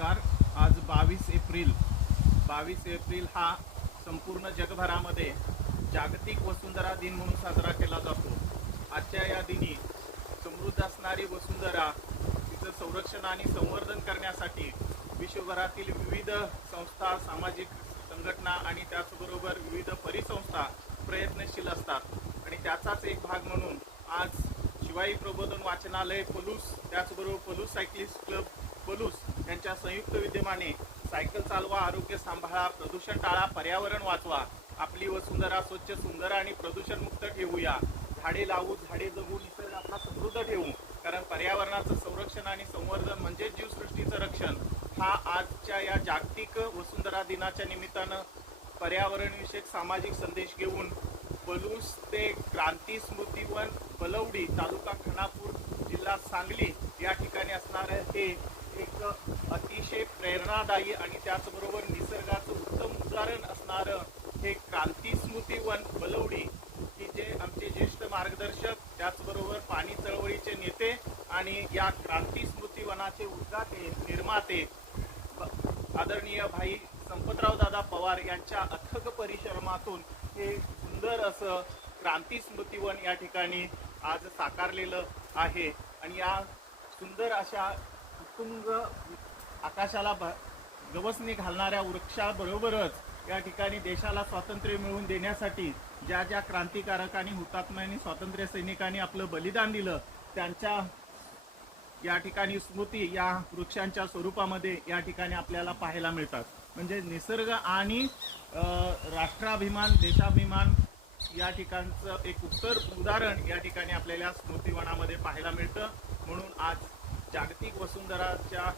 नमस्कार. आज बावीस एप्रिल. बावीस एप्रिल हा संपूर्ण जगभरामध्ये जागतिक वसुंधरा दिन म्हणून साजरा केला जातो. आजच्या या दिनी समृद्ध असणारी वसुंधरा तिचं संरक्षण आणि संवर्धन करण्यासाठी विश्वभरातील विविध संस्था सामाजिक संघटना आणि त्याचबरोबर विविध परिसंस्था प्रयत्नशील असतात. आणि त्याचाच एक भाग म्हणून आज शिवाई प्रबोधन वाचनालय पलूस त्याचबरोबर पलूस सायकलिस्ट क्लब पलूस यांच्या संयुक्त विद्यमाने सायकल चालवा आरोग्य सांभाळा प्रदूषण टाळा पर्यावरण वाचवा आपली वसुंधरा स्वच्छ सुंदर आणि प्रदूषण मुक्त ठेवूया. झाडे लावू झाडे जगू निसर्ग आपला समृद्ध ठेवू. कारण पर्यावरणाचं संरक्षण आणि संवर्धन म्हणजे जीवसृष्टीचं रक्षण. हा आजच्या या जागतिक वसुंधरा दिनाच्या निमित्तानं पर्यावरणविषयक सामाजिक संदेश घेऊन पलूस ते क्रांती स्मृतीवन बलवडी तालुका खानापूर जिल्हा सांगली या ठिकाणी असणारं हे एक अतिशय प्रेरणादायी आणि त्याचबरोबर निसर्गाचं उत्तम उदाहरण असणारं हे क्रांती स्मृतीवन बलवडी. की जे आमचे ज्येष्ठ मार्गदर्शक त्याचबरोबर पाणी चळवळीचे नेते आणि या क्रांती स्मृतीवनाचे उद्गाते निर्माते आदरणीय भाई संपतराव दादा पवार यांच्या अथक परिश्रमातून हे सुंदर असं क्रांती स्मृतिवन या ठिकाणी आज साकारलेलं आहे. आणि या सुंदर अशा उत्तुंग आकाशाला भ- गवसने घालणाऱ्या वृक्षाबरोबरच या ठिकाणी देशाला स्वातंत्र्य मिळवून देण्यासाठी ज्या ज्या क्रांतिकारकांनी हुतात्म्यांनी स्वातंत्र्य सैनिकांनी आपलं बलिदान दिलं त्यांच्या या ठिकाणी स्मृती या वृक्षांच्या स्वरूपामध्ये या ठिकाणी आपल्याला पाहायला मिळतात. म्हणजे निसर्ग आणि राष्ट्राभिमान देशाभिमान या ठिकाणचं एक उत्तर उदाहरण या ठिकाणी आपल्याला स्मृतीवनामध्ये पाहायला मिळतं. म्हणून आज जागतिक वसुंधराच्या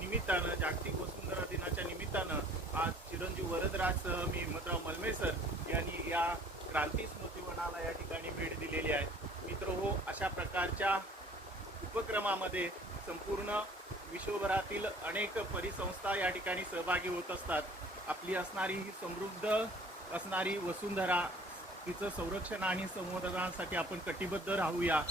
निमित्तानं जागतिक वसुंधरा दिनाच्या निमित्तानं आज चिरंजीव वरदराज मी हिमतराव मलमेसर यांनी या क्रांती स्मृतीवनाला या ठिकाणी भेट दिलेली आहे. मित्र हो अशा प्रकारच्या उपक्रमामध्ये संपूर्ण विश्वभरातील अनेक परिसंस्था या ठिकाणी सहभागी होत असतात. आपली असणारी ही समृद्ध असणारी वसुंधरा तिचं संरक्षण आणि संवर्धनासाठी आपण कटिबद्ध राहूया.